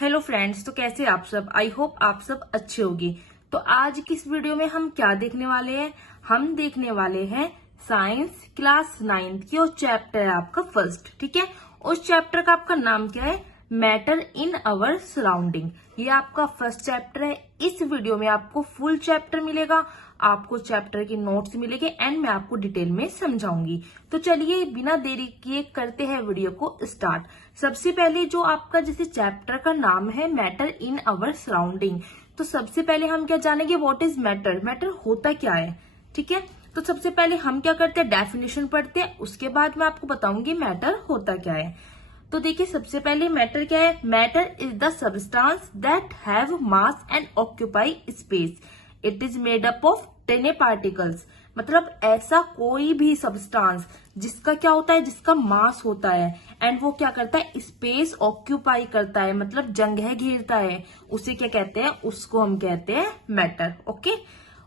Hello friends, तो कैसे आप सब। आई होप आप सब अच्छे होंगे। तो आज की इस वीडियो में हम क्या देखने वाले हैं। हम देखने वाले हैं साइंस क्लास 9 की, और चैप्टर है आपका फर्स्ट। ठीक है, उस चैप्टर का आपका नाम क्या है, मैटर इन अवर सराउंडिंग। ये आपका फर्स्ट चैप्टर है। इस वीडियो में आपको फुल चैप्टर मिलेगा, आपको चैप्टर के नोट्स मिलेंगे एंड मैं आपको डिटेल में समझाऊंगी। तो चलिए बिना देरी किए करते हैं वीडियो को स्टार्ट। सबसे पहले जो आपका जैसे चैप्टर का नाम है मैटर इन अवर सराउंडिंग, तो सबसे पहले हम क्या जानेंगे, व्हाट इज मैटर। मैटर होता क्या है। ठीक है, तो सबसे पहले हम क्या करते हैं, डेफिनेशन पढ़ते हैं, उसके बाद मैं आपको बताऊंगी मैटर होता क्या है। तो देखिए सबसे पहले मैटर क्या है। Matter is the substance that have mass and occupy space. It is made up of tiny particles. मतलब ऐसा कोई भी सबस्टांस जिसका क्या होता है, जिसका मास होता है एंड वो क्या करता है, स्पेस ऑक्यूपाई करता है, मतलब जगह घेरता है, उसे क्या कहते हैं, उसको हम कहते हैं मैटर। ओके,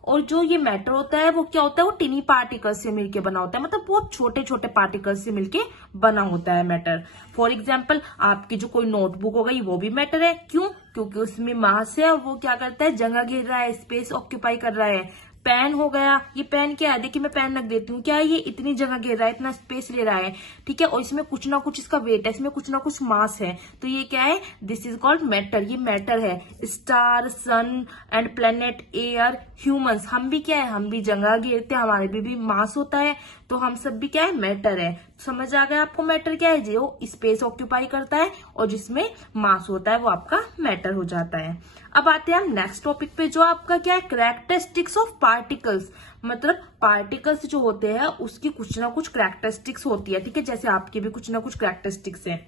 और जो ये मैटर होता है वो क्या होता है, वो टिनी पार्टिकल्स से मिलके बना होता है, मतलब बहुत छोटे छोटे पार्टिकल्स से मिलके बना होता है मैटर। फॉर एग्जाम्पल आपकी जो कोई नोटबुक हो गई वो भी मैटर है। क्यों? क्योंकि उसमें मास है और वो क्या करता है, जगह घेर रहा है, स्पेस ऑक्यूपाई कर रहा है। पेन हो गया, ये पेन क्या है, देखिए मैं पेन रख देती हूँ, क्या है, ये इतनी जगह घेर रहा है, इतना स्पेस ले रहा है। ठीक है, और इसमें कुछ ना कुछ इसका वेट है, इसमें कुछ ना कुछ मास है, तो ये क्या है, दिस इज कॉल्ड मैटर। ये मैटर है। Star, sun and planet, air, humans, हम भी क्या है, हम भी जगह घेरते हैं, हमारे भी मास होता है, तो हम सब भी क्या है, मैटर है। समझ आ गया आपको मैटर क्या है, जो स्पेस ऑक्यूपाई करता है और जिसमें मास होता है वो आपका मैटर हो जाता है। अब आते हैं हम नेक्स्ट टॉपिक पे, जो आपका क्या है, कैरेक्टरिस्टिक्स ऑफ पार्टिकल्स। मतलब पार्टिकल्स जो होते हैं उसकी कुछ ना कुछ कैरेक्टरिस्टिक्स होती है। ठीक है, जैसे आपकी भी कुछ ना कुछ कैरेक्टरिस्टिक्स है।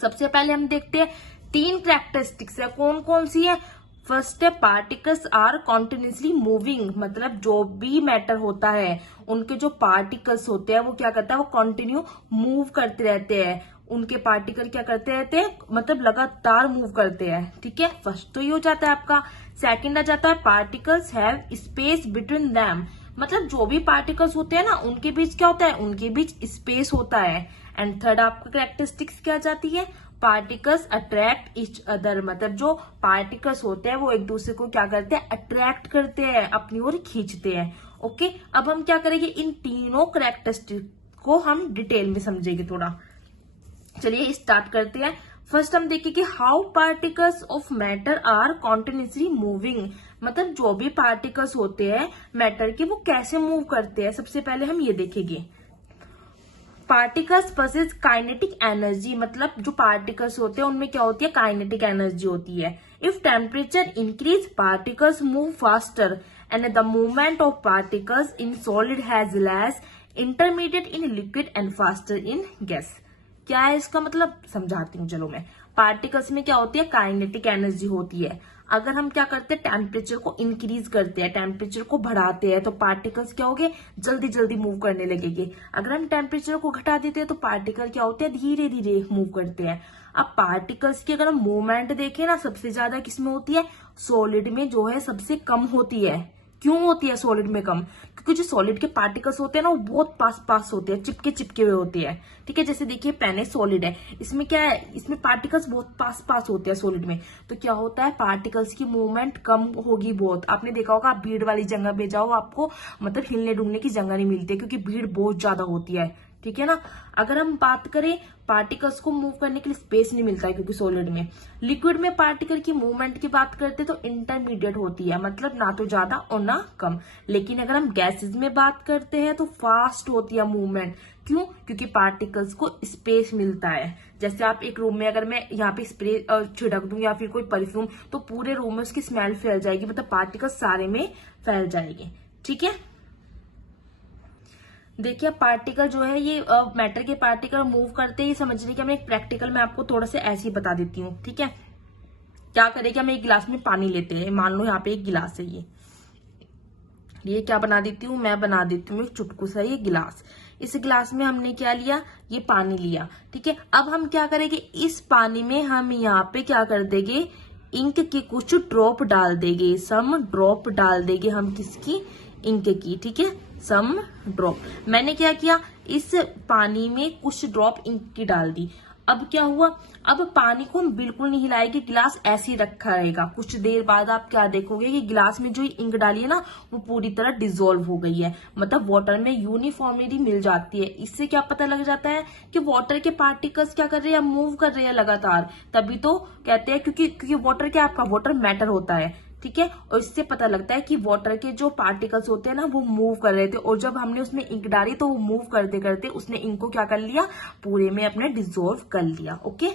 सबसे पहले हम देखते हैं 3 कैरेक्टरिस्टिक्स है। कौन कौन सी है। फर्स्ट है, पार्टिकल्स आर कॉन्टिन्यूसली मूविंग। मतलब जो भी मैटर होता है उनके जो पार्टिकल्स होते हैं वो क्या करता है, वो कंटिन्यू मूव करते रहते हैं। उनके पार्टिकल क्या करते रहते हैं, मतलब लगातार मूव करते हैं। ठीक है, फर्स्ट तो ये हो जाता है आपका। सेकंड आ जाता है, particles have space between them. मतलब जो भी पार्टिकल्स होते हैं ना उनके बीच क्या होता है, उनके बीच स्पेस होता है। एंड थर्ड आपका कैरेक्टरिस्टिक्स क्या जाती है, पार्टिकल्स अट्रैक्ट ईच अदर। मतलब जो पार्टिकल्स होते हैं वो एक दूसरे को क्या करते हैं, अट्रैक्ट करते हैं, अपनी ओर खींचते हैं। ओके, अब हम क्या करेंगे, इन तीनों कैरेक्टरिस्टिक को हम डिटेल में समझेंगे थोड़ा। चलिए स्टार्ट करते हैं। फर्स्ट हम देखेंगे how particles of matter are continuously moving. मतलब जो भी पार्टिकल्स होते हैं मैटर के वो कैसे मूव करते हैं। सबसे पहले हम ये देखेंगे, पार्टिकल्स पसेस काइनेटिक एनर्जी। मतलब जो पार्टिकल्स होते हैं उनमें क्या होती है, काइनेटिक एनर्जी होती है। If temperature increase particles move faster and the movement of particles in solid has less, intermediate in liquid and faster in gas. क्या है इसका मतलब, समझाती हूँ चलो मैं। पार्टिकल्स में क्या होती है, काइनेटिक एनर्जी होती है। अगर हम क्या करते हैं, टेम्परेचर को इंक्रीज करते हैं, टेम्परेचर को बढ़ाते हैं, तो पार्टिकल्स क्या होंगे, जल्दी जल्दी मूव करने लगेंगे। अगर हम टेम्परेचर को घटा देते हैं तो पार्टिकल क्या होते हैं, धीरे धीरे मूव करते हैं। अब पार्टिकल्स की अगर हम मूवमेंट देखें ना, सबसे ज्यादा किसमें होती है, सॉलिड में जो है सबसे कम होती है। क्यों होती है सॉलिड में कम, क्योंकि जो सॉलिड के पार्टिकल्स होते हैं ना वो बहुत पास पास होते हैं, चिपके चिपके हुए होते हैं। ठीक है, जैसे देखिए पेन है, सॉलिड है, इसमें क्या है, इसमें पार्टिकल्स बहुत पास पास होते हैं सॉलिड में। तो क्या होता है, पार्टिकल्स की मूवमेंट कम होगी बहुत। आपने देखा होगा, आप भीड़ वाली जगह पे जाओ, आपको मतलब हिलने डुलने की जगह नहीं मिलती है, क्योंकि भीड़ बहुत ज्यादा होती है। ठीक है ना। अगर हम बात करें, पार्टिकल्स को मूव करने के लिए स्पेस नहीं मिलता है क्योंकि सॉलिड में। लिक्विड में पार्टिकल की मूवमेंट की बात करते तो इंटरमीडिएट होती है, मतलब ना तो ज्यादा और ना कम। लेकिन अगर हम गैसेज में बात करते हैं तो फास्ट होती है मूवमेंट। क्यों? क्योंकि पार्टिकल्स को स्पेस मिलता है। जैसे आप एक रूम में, अगर मैं यहाँ पे स्प्रे छिड़क दूं या फिर कोई परफ्यूम, तो पूरे रूम में उसकी स्मेल फैल जाएगी, मतलब पार्टिकल्स सारे में फैल जाएंगे। ठीक है, देखिए पार्टिकल जो है ये मैटर के पार्टिकल मूव करते ही समझने के, मैं एक प्रैक्टिकल में आपको थोड़ा सा ऐसे ही बता देती हूँ। ठीक है, क्या करेगा, हम एक गिलास में पानी लेते हैं, मान लो यहाँ पे एक गिलास है, ये क्या बना देती हूँ, मैं बना देती हूँ एक चुटकू सा ये गिलास। इस गिलास में हमने क्या लिया, ये पानी लिया। ठीक है, अब हम क्या करेंगे, इस पानी में हम यहाँ पे क्या कर देंगे, इंक की कुछ ड्रॉप डाल देंगे, सम ड्रॉप डाल देंगे हम, किसकी, इंक की। ठीक है, सम ड्रॉप। मैंने क्या किया, इस पानी में कुछ ड्रॉप इंक की डाल दी। अब क्या हुआ, अब पानी को हम बिल्कुल नहीं हिलाएंगे, गिलास ऐसे ही रखा रहेगा। कुछ देर बाद आप क्या देखोगे कि गिलास में जो इंक डाली है ना वो पूरी तरह डिसॉल्व हो गई है, मतलब वाटर में यूनिफॉर्मली मिल जाती है। इससे क्या पता लग जाता है कि वाटर के पार्टिकल्स क्या कर रहे हैं, मूव कर रहे हैं लगातार। तभी तो कहते हैं, क्योंकि वाटर क्या, आपका वाटर मैटर होता है, ठीक है। और इससे पता लगता है कि वाटर के जो पार्टिकल्स होते हैं ना वो मूव कर रहे थे, और जब हमने उसमें इंक डाली तो वो मूव करते करते उसने इंक को क्या कर लिया, पूरे में अपने डिसॉल्व कर लिया। ओके,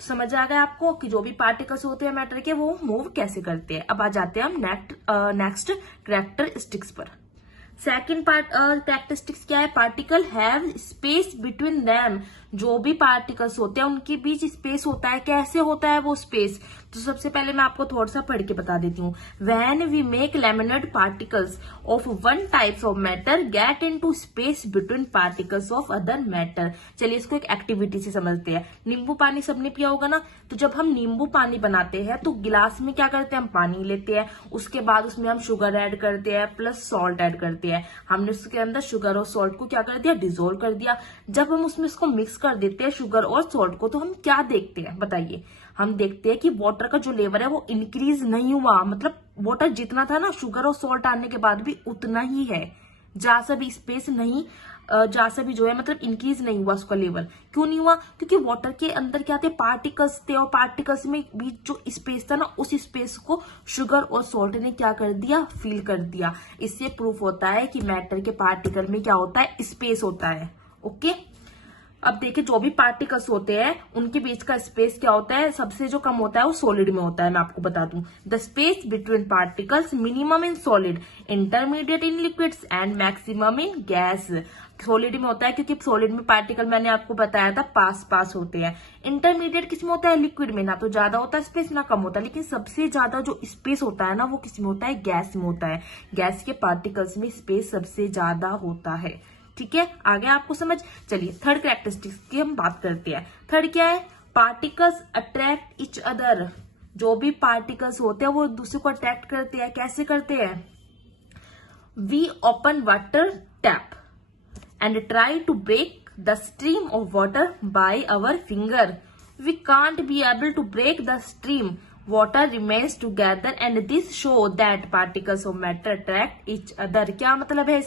समझ आ गया आपको कि जो भी पार्टिकल्स होते हैं मैटर के वो मूव कैसे करते हैं। अब आ जाते हैं हम नेक्स्ट कैरेक्टरिस्टिक्स पर। सेकेंड कैरेक्टरिस्टिक्स क्या है, particle have space between them. जो भी पार्टिकल्स होते हैं उनके बीच स्पेस होता है। कैसे होता है वो स्पेस, तो सबसे पहले मैं आपको थोड़ा सा पढ़ के बता देती हूँ। When we make laminate particles of one types of matter get into space between particles of other matter. चलिए इसको एक एक्टिविटी से समझते हैं। नींबू पानी सबने पिया होगा ना, तो जब हम नींबू पानी बनाते हैं तो गिलास में क्या करते हैं, हम पानी लेते हैं, उसके बाद उसमें हम शुगर ऐड करते हैं प्लस सॉल्ट ऐड करते हैं। हमने उसके अंदर शुगर और सॉल्ट को क्या कर दिया, डिसॉल्व कर दिया। जब हम उसमें इसको मिक्स कर देते हैं शुगर और सॉल्ट को, तो हम क्या देखते हैं बताइए, हम देखते हैं कि वाटर का जो लेवल है वो इंक्रीज नहीं हुआ, मतलब वाटर जितना था ना शुगर और सॉल्ट आने के बाद भी उतना ही है, जहां से भी स्पेस नहीं, जहां से भी जो है मतलब इंक्रीज नहीं हुआ उसका लेवल। क्यों नहीं हुआ, क्योंकि वाटर के अंदर क्या थे, पार्टिकल्स थे, और पार्टिकल्स में बीच जो स्पेस था ना उस स्पेस को शुगर और सॉल्ट ने क्या कर दिया, फिल कर दिया। इससे प्रूफ होता है कि मैटर के पार्टिकल में क्या होता है, स्पेस होता है। ओके, अब देखिए जो भी पार्टिकल्स होते हैं उनके बीच का स्पेस क्या होता है, सबसे जो कम होता है वो सॉलिड में होता है। मैं आपको बता दूं, the space between particles minimum in solid, intermediate in liquids and maximum in gas. Solid में होता है क्योंकि सॉलिड में पार्टिकल मैंने आपको बताया था पास होते हैं। इंटरमीडिएट किसमें होता है, लिक्विड में, ना तो ज्यादा होता है स्पेस ना कम होता है, लेकिन सबसे ज्यादा जो स्पेस होता है ना वो किसमें होता है, गैस में होता है। गैस के पार्टिकल्स में स्पेस सबसे ज्यादा होता है। ठीक है, आ गया आपको समझ। चलिए थर्ड कैरेक्टरिस्टिक्स की हम बात करते हैं। थर्ड क्या है, पार्टिकल्स अट्रैक्ट इच अदर। जो भी पार्टिकल्स होते हैं वो एक दूसरे को अट्रैक्ट करते हैं। कैसे करते हैं, we open water tap and try to break the stream of water by our finger, we can't be able to break the stream, water remains together and this show that particles of matter attract each other। क्या मतलब है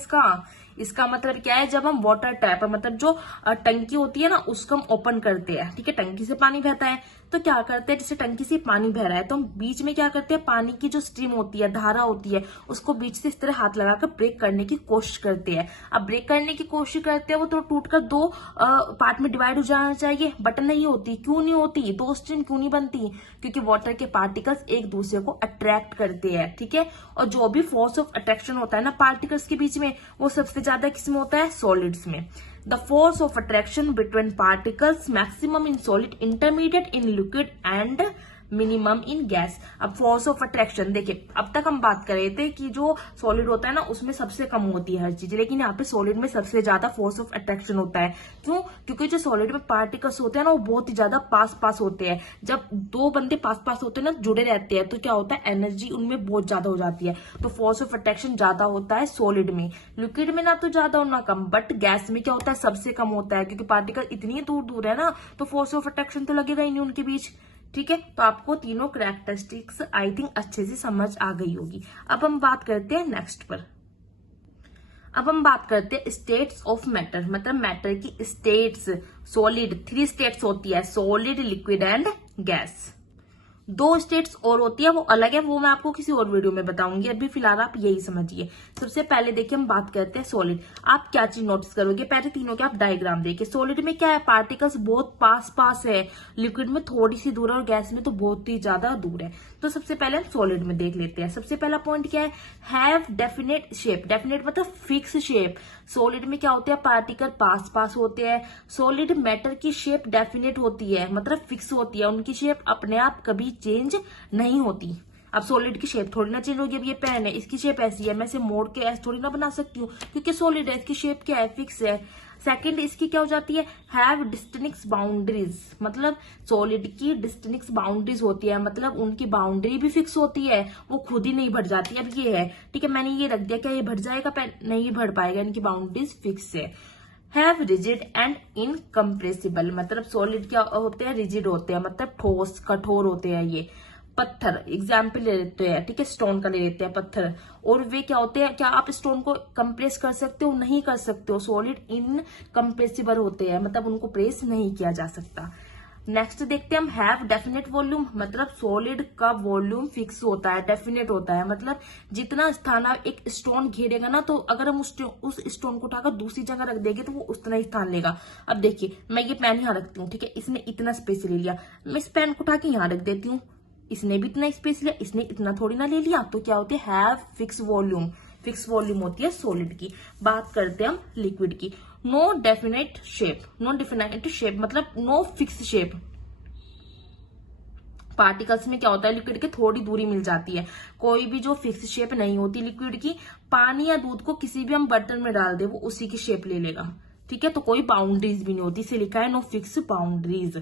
इसका मतलब क्या है, जब हम water tap मतलब जो टंकी होती है ना उसको हम ओपन करते हैं, ठीक है, टंकी से पानी बहता है, तो क्या करते हैं, जैसे टंकी से पानी बह रहा है तो हम बीच में क्या करते हैं, पानी की जो स्ट्रीम होती है, धारा होती है, उसको बीच से इस तरह हाथ लगाकर ब्रेक करने की कोशिश करते हैं। अब ब्रेक करने की कोशिश करते हैं वो तो टूटकर दो पार्ट में डिवाइड हो जाना चाहिए, बट नहीं होती। क्यों नहीं होती, दो स्ट्रीम क्यों नहीं बनती, क्योंकि वाटर के पार्टिकल्स एक दूसरे को अट्रैक्ट करते हैं। ठीक है, और जो भी फोर्स ऑफ अट्रैक्शन होता है ना पार्टिकल्स के बीच में, वो सबसे ज्यादा किसमें होता है, सॉलिड्स में। The force of attraction between particles maximum in solid, intermediate in liquid and minimum in gas. अब फोर्स ऑफ अट्रैक्शन देखिए, अब तक हम बात कर रहे थे कि जो सॉलिड होता है ना उसमें सबसे कम होती है हर चीज, लेकिन यहाँ पे सॉलिड में सबसे ज्यादा फोर्स ऑफ अट्रैक्शन होता है। क्यों, क्योंकि जो सॉलिड में पार्टिकल्स होते हैं ना वो बहुत ही ज्यादा पास होते हैं। जब दो बंदे पास होते हैं ना, जुड़े रहते हैं, तो क्या होता है, एनर्जी उनमें बहुत ज्यादा हो जाती है, तो फोर्स ऑफ अट्रैक्शन ज्यादा होता है सॉलिड में। लिक्विड में ना तो ज्यादा और ना कम, बट गैस में क्या होता है, सबसे कम होता है, क्योंकि पार्टिकल इतनी दूर है ना, तो फोर्स ऑफ अट्रैक्शन तो लगेगा ही नहीं उनके बीच। ठीक है, तो आपको तीनों कैरेक्टरिस्टिक्स आई थिंक अच्छे से समझ आ गई होगी। अब हम बात करते हैं नेक्स्ट पर। अब हम बात करते हैं स्टेट्स ऑफ मैटर, मतलब मैटर की स्टेट्स। सॉलिड 3 स्टेट्स होती है, solid, liquid and gas. 2 states और होती है, वो अलग है, वो मैं आपको किसी और वीडियो में बताऊंगी। अभी फिलहाल आप यही समझिए। सबसे पहले देखिए हम बात करते हैं सॉलिड। आप क्या चीज नोटिस करोगे, पहले तीनों के आप डायग्राम देखिए। सॉलिड में क्या है, पार्टिकल्स बहुत पास है, लिक्विड में थोड़ी सी दूर है, और गैस में तो बहुत ही ज्यादा दूर है। तो सबसे पहले हम सॉलिड में देख लेते हैं। सबसे पहला पॉइंट क्या है, हैव डेफिनेट शेप। डेफिनेट मतलब फिक्स शेप। सॉलिड में क्या होते हैं, पार्टिकल पास होते हैं। सॉलिड मैटर की शेप डेफिनेट होती है, मतलब फिक्स होती है, उनकी शेप अपने आप कभी चेंज नहीं होती। अब सॉलिड की शेप थोड़ी ना चेंज होगी। अब ये पेन है, इसकी शेप ऐसी है, मैं इसे मोड़ के ऐसे थोड़ी ना बना सकती हूँ, क्योंकि सॉलिड है, इसकी शेप क्या है, फिक्स है। सेकंड, इसकी क्या हो जाती है, हैव डिस्टिंक्ट बाउंड्रीज, मतलब सॉलिड की डिस्टिंक्ट बाउंड्रीज होती है, मतलब उनकी बाउंड्री भी फिक्स होती है, वो खुद ही नहीं बढ़ जाती। अब ये है, ठीक है, मैंने ये रख दिया, क्या ये बढ़ जाएगा पेन, नहीं बढ़ पाएगा, इनकी बाउंड्रीज फिक्स है। हैव रिजिड एंड इनकम्प्रेसिबल, मतलब सॉलिड क्या होते हैं, रिजिड होते हैं, मतलब ठोस कठोर होते हैं ये। पत्थर एग्जाम्पल ले लेते हैं, ठीक है, स्टोन का ले लेते हैं पत्थर, और वे क्या होते हैं, क्या आप स्टोन को कंप्रेस कर सकते हो, नहीं कर सकते हो, सॉलिड इनकम्प्रेसिबल होते हैं, मतलब उनको प्रेस नहीं किया जा सकता। नेक्स्ट देखते हैं हम हैव डेफिनेट वॉल्यूम, मतलब सॉलिड का वॉल्यूम फिक्स होता है, डेफिनेट होता है, मतलब जितना स्थान आप एक स्टोन घेरेगा ना, तो अगर हम उस स्टोन को उठाकर दूसरी जगह रख देंगे तो वो उतना ही स्थान लेगा। अब देखिए मैं ये पेन यहाँ रखती हूँ, ठीक है, इसने इतना स्पेस ले लिया, मैं इस पेन को उठा के यहाँ रख देती हूँ, इसने भी इतना स्पेस लिया, इसने इतना थोड़ी ना ले लिया, तो क्या होती है, have fix volume. Fix volume होती है सॉलिड की। बात करते हैं हम लिक्विड की। No definite shape, no definite shape मतलब नो फिक्स शेप। पार्टिकल्स में क्या होता है, लिक्विड के थोड़ी दूरी मिल जाती है, कोई भी जो फिक्स शेप नहीं होती लिक्विड की। पानी या दूध को किसी भी हम बर्तन में डाल दे वो उसी की शेप ले लेगा, ठीक है, तो कोई बाउंड्रीज भी नहीं होती, इसे लिखा है नो फिक्स बाउंड्रीज।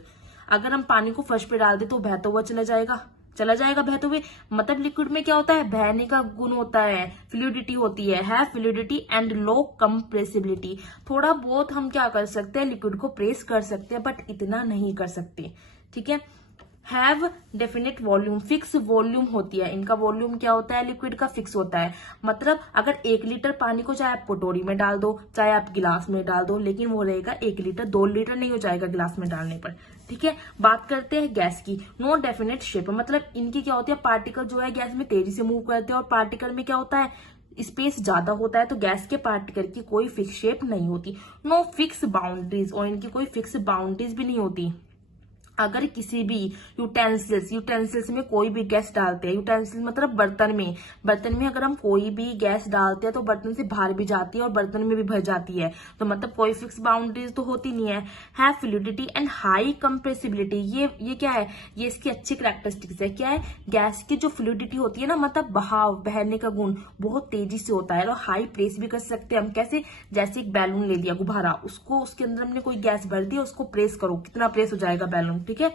अगर हम पानी को फर्श पे डाल दे तो बहता हुआ चला जाएगा बहते हुए, मतलब लिक्विड में क्या होता है, बहने का गुण होता है, फ्लूइडिटी होती है फ्लूइडिटी एंड लो कंप्रेसिबिलिटी। थोड़ा बहुत हम क्या कर सकते हैं, लिक्विड को प्रेस कर सकते हैं, बट इतना नहीं कर सकते, ठीक है। Have definite volume, fix volume होती है, इनका वॉल्यूम क्या होता है, लिक्विड का फिक्स होता है, मतलब अगर 1 लीटर पानी को चाहे आप कटोरी में डाल दो, चाहे आप गिलास में डाल दो, लेकिन वो रहेगा 1 लीटर, 2 लीटर नहीं हो जाएगा गिलास में डालने पर, ठीक है। बात करते हैं गैस की। नो डेफिनेट शेप, मतलब इनकी क्या होती है, पार्टिकल जो है गैस में तेजी से मूव करते हैं, और पार्टिकल में क्या होता है, स्पेस ज्यादा होता है, तो गैस के पार्टिकल की कोई फिक्स शेप नहीं होती। नो फिक्स बाउंड्रीज, और इनकी कोई फिक्स बाउंड्रीज भी नहीं होती। अगर किसी भी यूटेंसिल्स में कोई भी गैस डालते हैं, यूटेंसिल मतलब बर्तन में अगर हम कोई भी गैस डालते हैं तो बर्तन से बाहर भी जाती है और बर्तन में भी भर जाती है, तो मतलब कोई फिक्स बाउंड्रीज तो होती नहीं है। Have fluidity and high compressibility, ये क्या है, ये इसकी अच्छी कैरेक्टरिस्टिक्स है। क्या है, गैस की जो फ्लूइडिटी होती है ना, मतलब बहने का गुण बहुत तेजी से होता है, और हाई प्रेस भी कर सकते हैं हम। कैसे, जैसे एक बैलून ले लिया गुब्बारा, उसको उसके अंदर हमने कोई गैस भर दी, उसको प्रेस करो, कितना प्रेस हो जाएगा बैलून, ठीक है।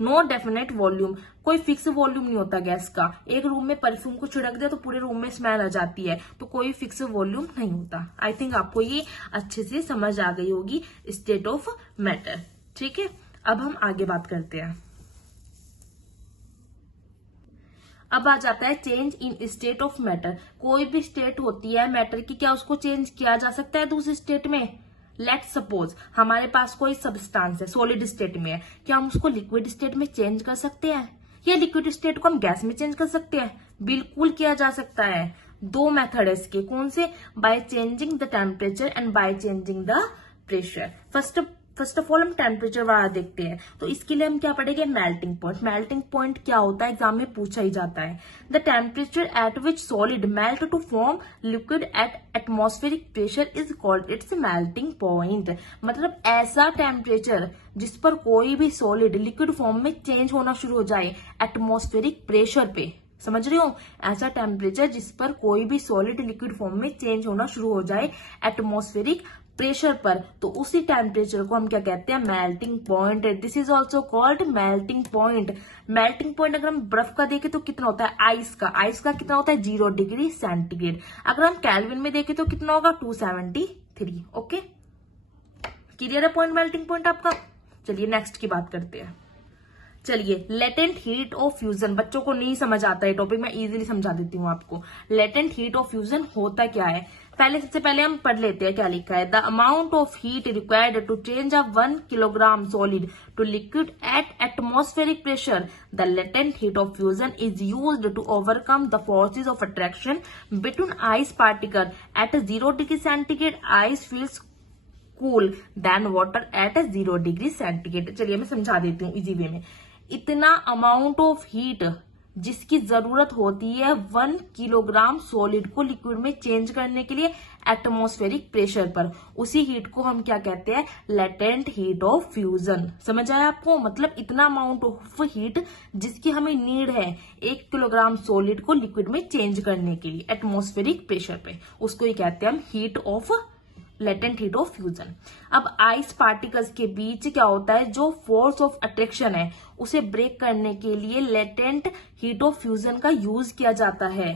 नो डेफिनेट वॉल्यूम, कोई फिक्स वॉल्यूम नहीं होता गैस का। एक रूम में परफ्यूम को छिड़क दिया तो पूरे रूम में स्मेल आ जाती है, तो कोई फिक्स वॉल्यूम नहीं होता। आई थिंक आपको ये अच्छे से समझ आ गई होगी स्टेट ऑफ मैटर, ठीक है। अब हम आगे बात करते हैं। अब आ जाता है change in state of matter. कोई भी स्टेट होती है मैटर की, क्या उसको चेंज किया जा सकता है दूसरे स्टेट में। लेट सपोज हमारे पास कोई सब्सटेंस है, सॉलिड स्टेट में है, क्या हम उसको लिक्विड स्टेट में चेंज कर सकते हैं, या लिक्विड स्टेट को हम गैस में चेंज कर सकते हैं। बिल्कुल किया जा सकता है। 2 मेथड है इसके, कौन से, bye changing the temperature and bye changing the pressure. First of all हम टेम्परेचर वाला देखते हैं, तो इसके लिए हम क्या पढ़ेंगे, मेल्टिंग पॉइंट। मेल्टिंग पॉइंट क्या होता है, एग्जाम में पूछा ही जाता है। The temperature at which solid melt to form liquid at atmospheric pressure is called its melting point. मतलब ऐसा टेम्परेचर जिस पर कोई भी सॉलिड लिक्विड फॉर्म में चेंज होना शुरू हो जाए एटमॉस्फेरिक प्रेशर पे, समझ रहे हो, ऐसा टेम्परेचर जिस पर कोई भी सॉलिड लिक्विड फॉर्म में चेंज होना शुरू हो जाए एटमॉस्फेरिक प्रेशर पर, तो उसी टेम्परेचर को हम क्या कहते हैं, melting point. This is also called melting point. Melting point अगर हम बर्फ का देखें तो कितना होता है, आइस का कितना होता है, 0 डिग्री सेंटीग्रेड। अगर हम केल्विन में देखें तो कितना होगा, 273। ओके, क्लियर है पॉइंट, मेल्टिंग पॉइंट आपका। चलिए नेक्स्ट की बात करते हैं। चलिए, लेटेंट हीट ऑफ फ्यूजन, बच्चों को नहीं समझ आता है टॉपिक, मैं इजीली समझा देती हूँ आपको। लेटेंट हीट ऑफ फ्यूजन होता क्या है, सबसे पहले हम पढ़ लेते हैं क्या लिखा है। The amount of heat required to change a 1 kilogram solid to liquid at atmospheric pressure, the latent heat of fusion is used to overcome the forces of attraction between ice particle at 0 degree centigrade. Ice feels cool than water at 0 degree centigrade. चलिए मैं समझा देती हूँ easy way में। इतना amount of heat जिसकी जरूरत होती है 1 किलोग्राम सॉलिड को लिक्विड में चेंज करने के लिए एटमॉस्फेरिक प्रेशर पर, उसी हीट को हम क्या कहते हैं, लेटेंट हीट ऑफ फ्यूजन। समझ आया आपको, मतलब इतना अमाउंट ऑफ हीट जिसकी हमें नीड है 1 किलोग्राम सॉलिड को लिक्विड में चेंज करने के लिए एटमॉस्फेरिक प्रेशर पे, उसको ही कहते हैं हम heat of latent heat of fusion. अब आइस पार्टिकल्स के बीच क्या होता है, जो फोर्स ऑफ अट्रैक्शन है उसे ब्रेक करने के लिए लेटेंट हीट ऑफ फ्यूजन का यूज किया जाता है।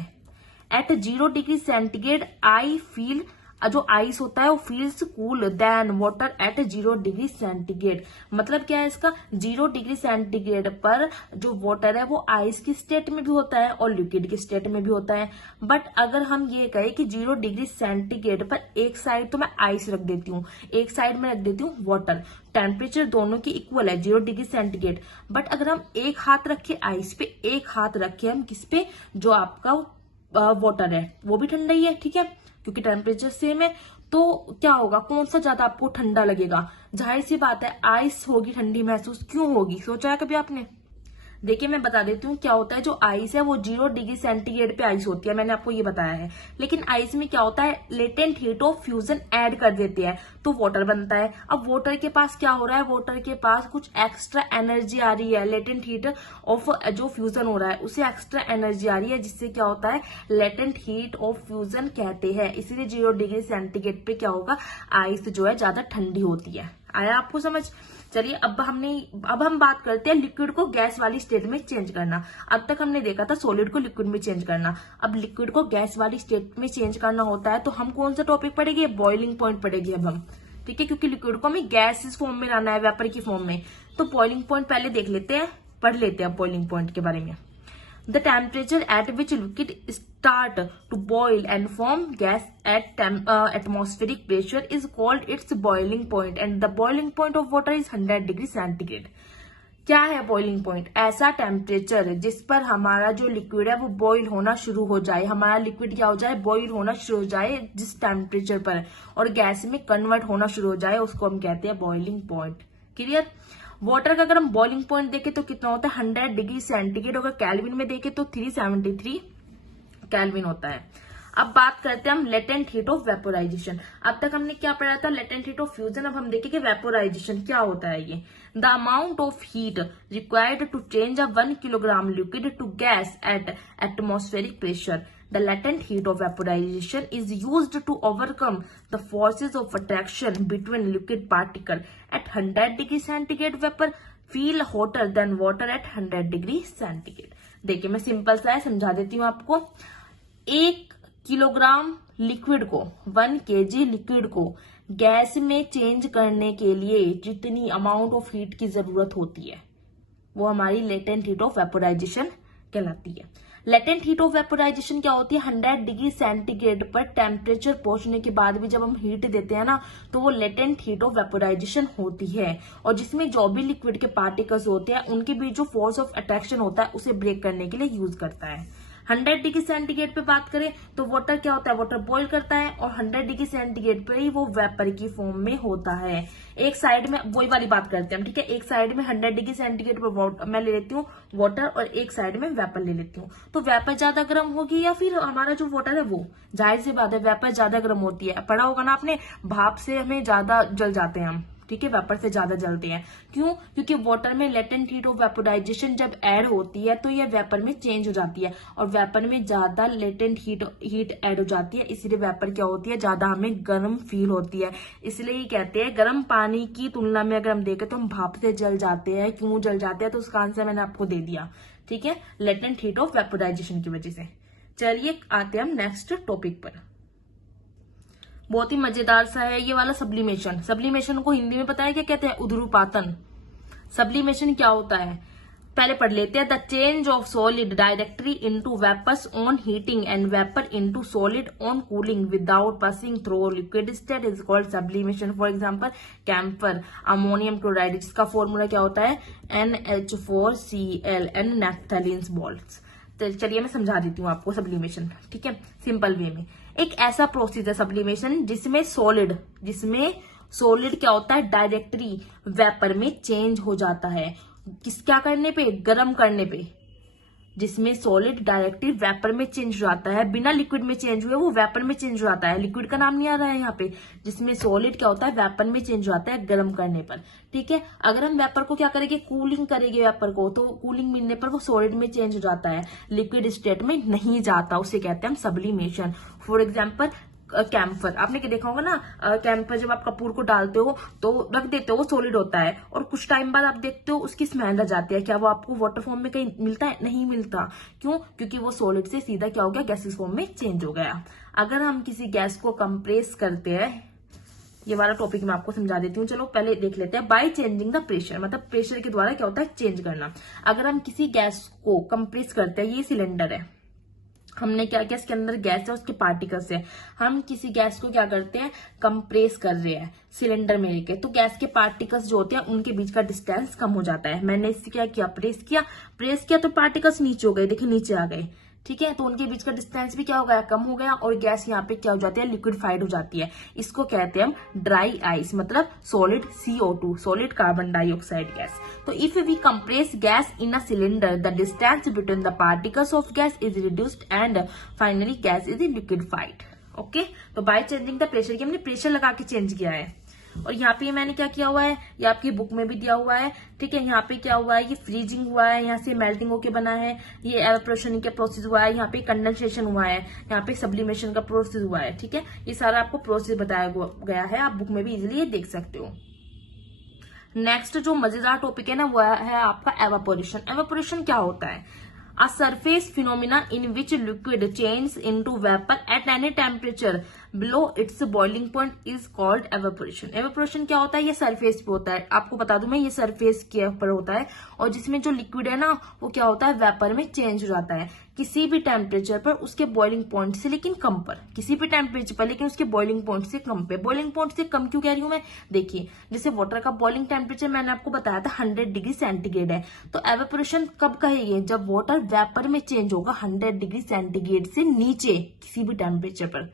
At 0 degree centigrade I feel जो आइस होता है वो feels cool than water at 0 degree centigrade. मतलब क्या है इसका, 0 डिग्री सेंटीग्रेड पर जो वाटर है वो आइस की स्टेट में भी होता है और लिक्विड की स्टेट में भी होता है। बट अगर हम ये कहें कि 0 डिग्री सेंटीग्रेड पर एक साइड तो मैं आइस रख देती हूँ, एक साइड में रख देती हूँ वाटर, टेम्परेचर दोनों की इक्वल है 0 डिग्री सेंटीग्रेड। बट अगर हम एक हाथ रखे आइस पे, एक हाथ रखे हम किस पे, जो आपका वाटर है वो भी ठंडा ही है, ठीक है, क्योंकि टेम्परेचर सेम है। तो क्या होगा, कौन सा ज्यादा आपको ठंडा लगेगा? जाहिर सी बात है आइस होगी ठंडी महसूस। क्यों होगी, सोचा है कभी आपने? देखिए मैं बता देती हूँ क्या होता है। जो आइस है वो 0 डिग्री सेंटीग्रेड पे आइस होती है, मैंने आपको ये बताया है। लेकिन आइस में क्या होता है, latent heat of fusion add कर देते हैं तो वाटर बनता है। अब वाटर के पास क्या हो रहा है, वाटर के पास कुछ एक्स्ट्रा एनर्जी आ रही है, लेटेंट हीट ऑफ जो फ्यूजन हो रहा है उसे एक्स्ट्रा एनर्जी आ रही है, जिससे क्या होता है लेटेंट हीट ऑफ फ्यूजन कहते हैं। इसीलिए 0 डिग्री सेंटीग्रेड पे क्या होगा, आइस जो है ज्यादा ठंडी होती है। आया आपको समझ? चलिए अब हम बात करते हैं लिक्विड को गैस वाली स्टेट में चेंज करना। अब तक हमने देखा था सॉलिड को लिक्विड में चेंज करना, अब लिक्विड को गैस वाली स्टेट में चेंज करना होता है। तो हम कौन सा टॉपिक पढ़ेंगे, बॉइलिंग पॉइंट पढ़ेंगे अब हम, ठीक है, क्योंकि लिक्विड को हमें गैस फॉर्म में लाना है, वेपर की फॉर्म में। तो बॉइलिंग पॉइंट पहले देख लेते हैं, पढ़ लेते हैं बॉइलिंग पॉइंट के बारे में। The temperature at which liquid start to boil and form gas at atmospheric pressure is called its boiling point, and the boiling point of water is 100 degree centigrade. क्या है बॉइलिंग पॉइंट? ऐसा temperature जिस पर हमारा जो liquid है वो boil होना शुरू हो जाए, हमारा लिक्विड क्या हो जाए, बॉईल होना शुरू हो जाए जिस टेम्परेचर पर, और गैस में कन्वर्ट होना शुरू हो जाए, उसको हम कहते हैं बॉइलिंग पॉइंट। क्लियर? वाटर का अगर हम बॉइलिंग पॉइंट देखें तो कितना होता है, 100 डिग्री सेंटीग्रेड। अगर कैल्विन में देखें तो 373 कैल्विन होता है। अब बात करते हैं हम लेटेंट हीट ऑफ वेपोराइजेशन। अब तक हमने क्या पढ़ा था, लेटेंट हीट ऑफ फ्यूजन। अब हम देखेंगे वेपोराइजेशन क्या होता है ये। The amount of heat required to change a 1 kilogram liquid to gas at atmospheric pressure. The latent heat of vaporization is used to overcome the forces of attraction between liquid particle. At 100 degree centigrade, vapor feel hotter than water at 100 degree centigrade. देखिए मैं simple सा है समझा देती हूँ आपको। 1 kilogram liquid को, 1 kg liquid को गैस में चेंज करने के लिए जितनी अमाउंट ऑफ हीट की जरूरत होती है वो हमारी लेटेंट हीट ऑफ वेपोराइजेशन कहलाती है। लेटेंट हीट ऑफ वेपोराइजेशन क्या होती है, 100 डिग्री सेंटीग्रेड पर टेम्परेचर पहुंचने के बाद भी जब हम हीट देते हैं ना तो वो लेटेंट हीट ऑफ वेपोराइजेशन होती है, और जिसमें जो भी लिक्विड के पार्टिकल्स होते हैं उनके बीच जो फोर्स ऑफ अट्रैक्शन होता है उसे ब्रेक करने के लिए यूज करता है। 100 डिग्री सेंटीग्रेड पे बात करें तो वाटर क्या होता है, वाटर बॉईल करता है और 100 डिग्री सेंटीग्रेड पे ही वो वेपर की फॉर्म में होता है। एक साइड में वही वाली बात करते हैं हम, ठीक है, एक साइड में 100 डिग्री सेंटीग्रेड पर मैं ले लेती हूँ वाटर और एक साइड में वेपर ले लेती हूँ। तो वेपर ज्यादा गर्म होगी या फिर हमारा जो वाटर है वो, जाहिर सी बात है वेपर ज्यादा गर्म होती है। पढ़ा होगा ना आपने, भाप से हमें ज्यादा जल जाते हैं हम, ठीक है, वेपर से ज्यादा जलते हैं। क्यों? क्योंकि वाटर में लेटेंट हीट ऑफ वेपोराइजेशन जब ऐड होती है तो ये वेपर में चेंज हो जाती है, और वेपर में ज्यादा लेटेंट हीट ऐड हो जाती है, इसलिए वेपर क्या होती है, ज्यादा हमें गर्म फील होती है। इसलिए ये कहते हैं गर्म पानी की तुलना में अगर हम देखें तो हम भाप से जल जाते हैं। क्यों जल जाते हैं, तो उसका आंसर मैंने आपको दे दिया, ठीक है, लेटेंट हीट ऑफ वेपोराइजेशन की वजह से। चलिए आते हैं हम नेक्स्ट टॉपिक पर। बहुत ही मजेदार सा है ये वाला सब्लिमेशन। सब्लिमेशन को हिंदी में पता है क्या कहते हैं, उध्रुपातन। सब्लिमेशन क्या होता है पहले पढ़ लेते हैं। The change of solid directly into vapours on heating and vapour into solid on cooling without passing through liquid state is called sublimation. For example camphor ammonium chloride, जिसका फॉर्मूला क्या होता है, NH4Cl एंड नैफ्थलीन बॉल्स। चलिए मैं समझा देती हूँ आपको सब्लिमेशन, ठीक है, सिंपल वे में। एक ऐसा प्रोसेस है सब्लिमेशन जिसमें सॉलिड क्या होता है, डायरेक्टली वेपर में चेंज हो जाता है। क्या करने पे, गर्म करने पे, जिसमें सॉलिड डायरेक्टली वेपर में चेंज हो जाता है, बिना लिक्विड में चेंज हुए वो वेपर में चेंज हो जाता है। लिक्विड का नाम नहीं आ रहा है यहाँ पे, जिसमें सॉलिड क्या होता है, वेपर में चेंज हो जाता है गर्म करने पर, ठीक है। अगर हम वेपर को क्या करेंगे, कूलिंग करेंगे वेपर को, तो कूलिंग मिलने पर वो सॉलिड में चेंज हो जाता है, लिक्विड स्टेट में नहीं जाता, उसे कहते हैं हम सब्लिमेशन। फॉर एग्जाम्पल कैम्फर, आपने क्या देखा होगा ना, कैम्फर जब आप कपूर को डालते हो तो रख देते हो, वो सॉलिड होता है और कुछ टाइम बाद आप देखते हो उसकी स्मेल आ जाती है। क्या वो आपको वाटर फॉर्म में कहीं मिलता है? नहीं मिलता। क्यों? क्योंकि वो सॉलिड से सीधा क्या हो गया, गैसेस फॉर्म में चेंज हो गया। अगर हम किसी गैस को कंप्रेस करते हैं, ये वाला टॉपिक मैं आपको समझा देती हूँ। चलो पहले देख लेते हैं। बाय चेंजिंग द प्रेशर, मतलब प्रेशर के द्वारा क्या होता है, चेंज करना। अगर हम किसी गैस को कंप्रेस करते हैं, ये सिलेंडर है, हमने क्या किया, इसके अंदर गैस है, उसके पार्टिकल्स है, हम किसी गैस को क्या करते हैं, कंप्रेस कर रहे हैं सिलेंडर में लेके, तो गैस के पार्टिकल्स जो होते हैं उनके बीच का डिस्टेंस कम हो जाता है। मैंने इससे क्या किया, प्रेस किया तो पार्टिकल्स नीचे हो गए, देखिए नीचे आ गए, ठीक है। तो उनके बीच का डिस्टेंस भी क्या हो गया, कम हो गया, और गैस यहाँ पे क्या हो जाती है, लिक्विडिफाइड हो जाती है। इसको कहते हैं हम ड्राई आइस, मतलब solid CO2, solid carbon dioxide gas. तो if we compress gas in a cylinder, the distance between the particles of gas is reduced and finally gas is liquefied. Okay, तो बाय चेंजिंग द प्रेशर, की हमने pressure लगा के change किया है। और यहाँ पे मैंने क्या किया हुआ है, ये आपकी बुक में भी दिया हुआ है, ठीक है। यहाँ पे क्या हुआ है, ये फ्रीजिंग हुआ है, यहाँ से मेल्टिंग होके बना है, ये एवापोरेशन का प्रोसेस हुआ है, यहाँ पे कंडेंसेशन हुआ है, यहाँ पे सब्लिमेशन का प्रोसेस हुआ है, ठीक है। ये सारा आपको प्रोसेस बताया गया है, आप बुक में भी इजिली ये देख सकते हो। नेक्स्ट जो मजेदार टॉपिक है ना, वो है आपका एवापोरेशन। एवापोरेशन क्या होता है, a surface phenomena in which liquid changes into vapor at any temperature below its boiling point is called evaporation. evaporation क्या होता है, ये सरफेस पे होता है, आपको बता दूं मैं, ये सरफेस के ऊपर होता है, और जिसमें जो लिक्विड है ना वो क्या होता है, वेपर में चेंज हो जाता है किसी भी टेम्परेचर पर, उसके बॉइलिंग पॉइंट से लेकिन कम पर, किसी भी टेम्परेचर पर लेकिन उसके बॉइलिंग पॉइंट से कम पे। बॉइलिंग पॉइंट से कम क्यों कह रही हूं मैं, देखिए जैसे वाटर का बॉइलिंग टेम्परेचर मैंने आपको बताया था 100 डिग्री सेंटीग्रेड है, तो एवेपोरेशन कब कहेंगे, जब वाटर वेपर में चेंज होगा 100 डिग्री सेंटीग्रेड से नीचे किसी भी टेम्परेचर पर।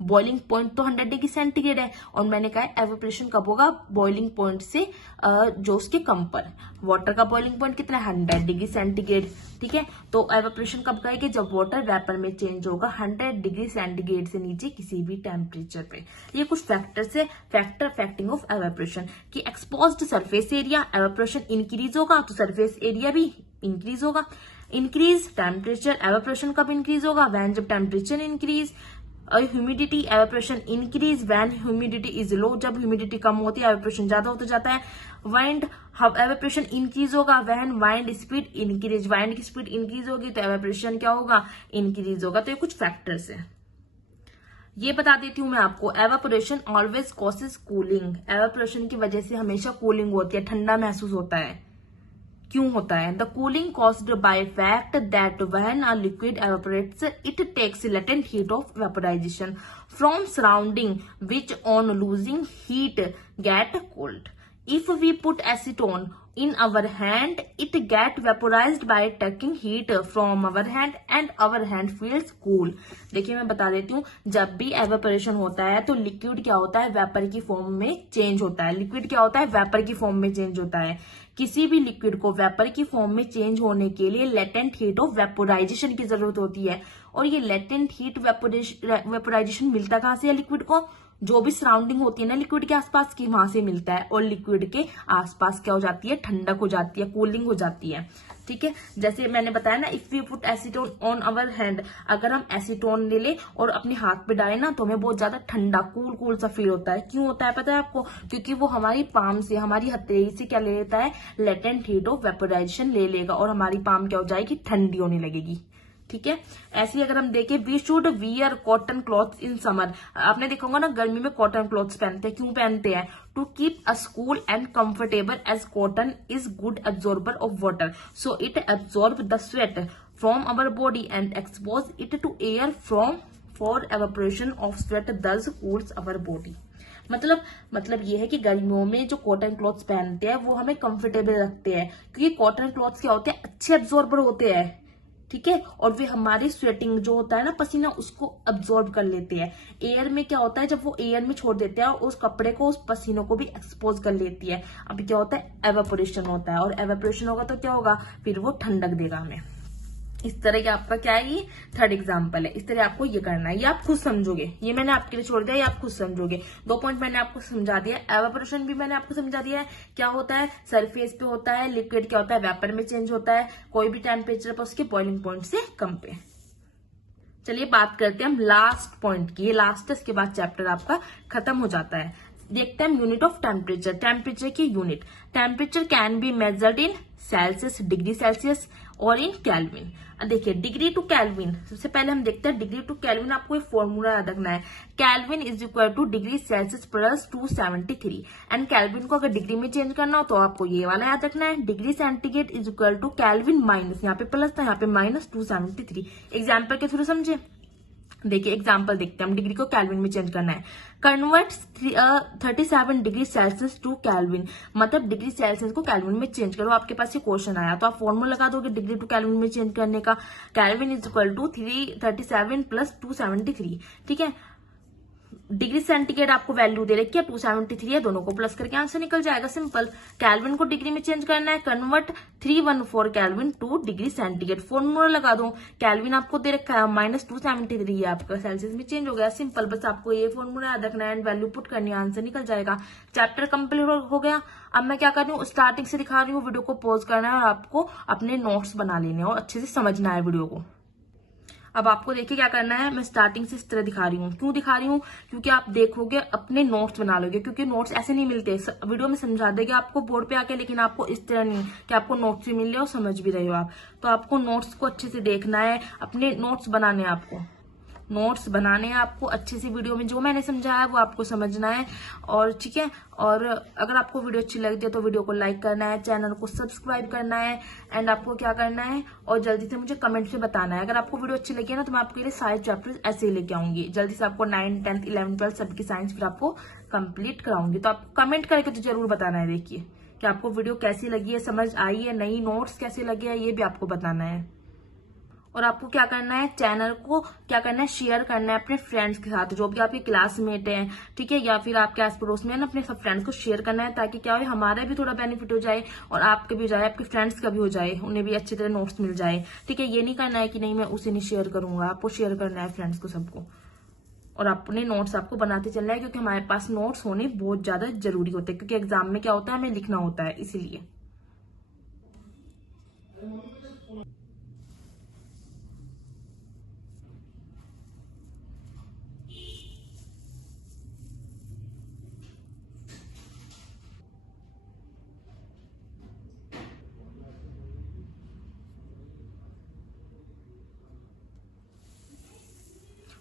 बॉइलिंग पॉइंट तो 100 डिग्री सेंटीग्रेड है, और मैंने कहा एवेपोरेशन कब होगा, बॉइलिंग पॉइंट से जो उसके कम पर। वाटर का बॉइलिंग पॉइंट कितना है, 100 डिग्री सेंटीग्रेड, ठीक है। तो एवेपोरेशन कब कहेंगे, जब वाटर वेपर में चेंज होगा 100 डिग्री सेंटीग्रेड से नीचे किसी भी टेम्परेचर पे। ये कुछ फैक्टर्स है, फैक्टर अफेक्टिंग ऑफ एवेपोरेशन की। Exposed surface area, evaporation increase होगा तो सरफेस एरिया भी इंक्रीज होगा। इंक्रीज टेम्परेचर, एवेपोरेशन कब इंक्रीज होगा, व्हेन जब temperature increase. Humidity, evaporation increase when humidity is low, जब ह्यूमिडिटी कम होती है एवेपोरेशन ज्यादा होता जाता है। वाइंड, एवेपोरेशन इंक्रीज होगा when wind speed increase, wind की स्पीड इंक्रीज होगी तो एवेपोरेशन क्या होगा, इंक्रीज होगा। तो ये कुछ फैक्टर्स है, ये बता देती हूँ मैं आपको। Evaporation always causes cooling, evaporation की वजह से हमेशा कूलिंग होती है, ठंडा महसूस होता है। क्यों होता है, the cooling caused by fact that when a liquid evaporates it takes latent heat of vaporization from surrounding which on losing heat get cold. If we put acetone in our hand, it get vaporized by taking heat from our hand and our hand feels cool. देखिए मैं बता देती हूँ, जब भी evaporation होता है तो लिक्विड क्या होता है, वेपर की फॉर्म में चेंज होता है। लिक्विड क्या होता है, वेपर की फॉर्म में चेंज होता है। किसी भी लिक्विड को वेपर की फॉर्म में चेंज होने के लिए लेटेंट हीट ऑफ वेपोराइजेशन की जरूरत होती है। और ये लेटेंट हीट वेपोराइजेशन मिलता कहाँ से है लिक्विड को, जो भी सराउंडिंग होती है ना लिक्विड के आसपास की, वहां से मिलता है। और लिक्विड के आसपास क्या हो जाती है, ठंडक हो जाती है, कूलिंग हो जाती है, ठीक है। जैसे मैंने बताया ना, if we put acetone on our hand, अगर हम एसीटोन ले ले और अपने हाथ पे डालें ना तो हमें बहुत ज्यादा ठंडा कूल सा फील होता है। क्यों होता है पता है आपको, क्योंकि वो हमारी पाम से, हमारी हथेली से क्या ले लेता है, लेटेंट हीट ऑफ वेपोराइजेशन ले लेगा और हमारी पाम क्या हो जाएगी, ठंडी होने लगेगी, ठीक है। ऐसे ही अगर हम देखें, we should wear cotton clothes in summer, आपने देखा होगा ना गर्मी में कॉटन क्लॉथ्स पहनते हैं, क्यों पहनते हैं, to keep us cool and comfortable as cotton is good absorber of water, so it absorb the sweat from our body and expose it to air from for evaporation of sweat thus cools our body. मतलब ये है कि गर्मियों में जो cotton clothes पहनते हैं वो हमें कंफर्टेबल रखते हैं, क्योंकि कॉटन क्लॉथ्स क्या होते हैं, अच्छे एब्जॉर्बर होते हैं, ठीक है। और वे हमारी स्वेटिंग जो होता है ना, पसीना, उसको अब्सॉर्ब कर लेते हैं। एयर में क्या होता है, जब वो एयर में छोड़ देते हैं और उस कपड़े को, उस पसीनों को भी एक्सपोज कर लेती है। अभी क्या होता है, एवेपोरेशन होता है, और एवेपोरेशन होगा तो क्या होगा, फिर वो ठंडक देगा हमें। इस तरह का आपका क्या है, ये थर्ड एग्जाम्पल है। इस तरह आपको ये करना है, ये आप खुद समझोगे, ये मैंने आपके लिए छोड़ दिया, ये आप खुद समझोगे। 2 पॉइंट मैंने आपको समझा दिया। एवेपोरेशन भी मैंने आपको समझा दिया है, क्या होता है, सरफेस पे होता है, लिक्विड क्या होता है, वेपर में चेंज होता है, कोई भी टेम्परेचर पर उसके बॉइलिंग पॉइंट से कम पे। चलिए बात करते हैं हम लास्ट पॉइंट की। ये लास्ट है, इसके बाद चैप्टर आपका खत्म हो जाता है। देखते हैं यूनिट ऑफ टेम्परेचर। टेम्परेचर की unit, temperature can be measured in Celsius, degree Celsius और इन केल्विन। देखिए डिग्री टू केल्विन, सबसे पहले हम देखते हैं डिग्री टू केल्विन। आपको एक फॉर्मूला याद रखना है, kelvin is equal two degree Celsius plus 273। And kelvin को अगर डिग्री में चेंज करना हो तो आपको ये वाला याद रखना है, degree centigrade is equal to kelvin minus, यहाँ पे प्लस था यहाँ पे माइनस 273। एग्जाम्पल के थ्रू समझे। देखिए एग्जाम्पल देखते हैं हम, डिग्री को केल्विन में चेंज करना है। Convert 37 degree Celsius to kelvin, मतलब डिग्री सेल्सियस को केल्विन में चेंज करो। आपके पास ये क्वेश्चन आया तो आप फॉर्मूला लगा दोगे डिग्री टू केल्विन में चेंज करने का, kelvin is equal to 37 plus 273। ठीक है, डिग्री सेंटीग्रेड आपको वैल्यू दे रखी है 273 है, दोनों को प्लस करके आंसर निकल जाएगा, सिंपल। केल्विन को डिग्री में चेंज करना है, convert 314 kelvin two degree centigrade, formula लगा दो। केल्विन आपको दे रखा है -273 है, आपका सेल्सियस में चेंज हो गया, सिंपल। बस आपको ये फॉर्मूला याद रखना है एंड वैल्यू पुट करनी है, आंसर निकल जाएगा। चैप्टर कंप्लीट हो गया। अब मैं क्या कर रही हूँ, स्टार्टिंग से दिखा रही हूँ, वीडियो को पॉज करना है और आपको अपने नोट्स बना लेने और अच्छे से समझना है वीडियो को। अब आपको देखिए क्या करना है, मैं स्टार्टिंग से इस तरह दिखा रही हूँ। क्यों दिखा रही हूँ, क्योंकि आप देखोगे अपने नोट्स बना लोगे, क्योंकि नोट्स ऐसे नहीं मिलते। वीडियो में समझा देगा आपको बोर्ड पे आके, लेकिन आपको इस तरह नहीं कि आपको नोट्स भी मिल रहे हो, समझ भी रहे हो आप। तो आपको नोट्स को अच्छे से देखना है, अपने नोट्स बनाने हैं, आपको नोट्स बनाने हैं आपको अच्छे से। वीडियो में जो मैंने समझाया वो आपको समझना है, और ठीक है। और अगर आपको वीडियो अच्छी लगती है तो वीडियो को लाइक करना है, चैनल को सब्सक्राइब करना है, एंड आपको क्या करना है, और जल्दी से मुझे कमेंट में बताना है। अगर आपको वीडियो अच्छी लगी है ना तो मैं आपके लिए सारे चैप्टर्स ऐसे ही लेके आऊंगी जल्दी से। आपको 9th 10th 11th 12th सबकी साइंस फिर आपको कंप्लीट कराऊंगी। तो आप कमेंट करके तो जरूर बताना है, देखिए कि आपको वीडियो कैसी लगी है, समझ आई है नहीं, नोट्स कैसे लगे हैं, ये भी आपको बताना है। और आपको क्या करना है, चैनल को क्या करना है, शेयर करना है अपने फ्रेंड्स के साथ, जो भी आपके क्लासमेट हैं, ठीक है, या फिर आपके आस पड़ोस में है ना, अपने सब फ्रेंड्स को शेयर करना है, ताकि क्या हो, हमारा भी थोड़ा बेनिफिट हो जाए और आपके भी हो जाए, आपके फ्रेंड्स का भी हो जाए, उन्हें भी अच्छी तरह नोट्स मिल जाए। ठीक है, ये नहीं करना है कि नहीं मैं उसे नहीं शेयर करूंगा, आपको शेयर करना है फ्रेंड्स को, सबको। और अपने नोट्स आपको बनाते चलना है, क्योंकि हमारे पास नोट्स होने बहुत ज्यादा जरूरी होते हैं, क्योंकि एग्जाम में क्या होता है, हमें लिखना होता है, इसीलिए।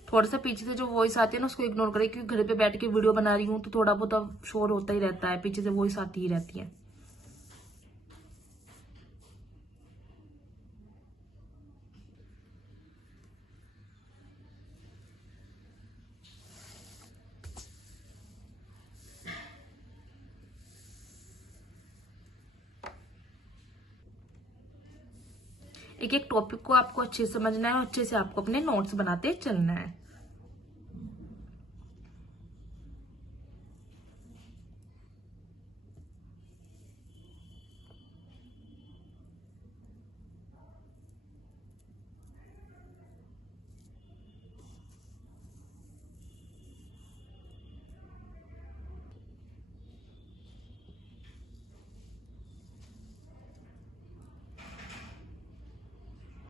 थोड़ा सा पीछे से जो वॉइस आती है ना उसको इग्नोर करें, क्योंकि घर पे बैठ के वीडियो बना रही हूँ तो थोड़ा बहुत अब शोर होता ही रहता है, पीछे से वॉइस आती ही रहती है। एक एक टॉपिक को आपको अच्छे से समझना है और अच्छे से आपको अपने नोट्स बनाते चलना है।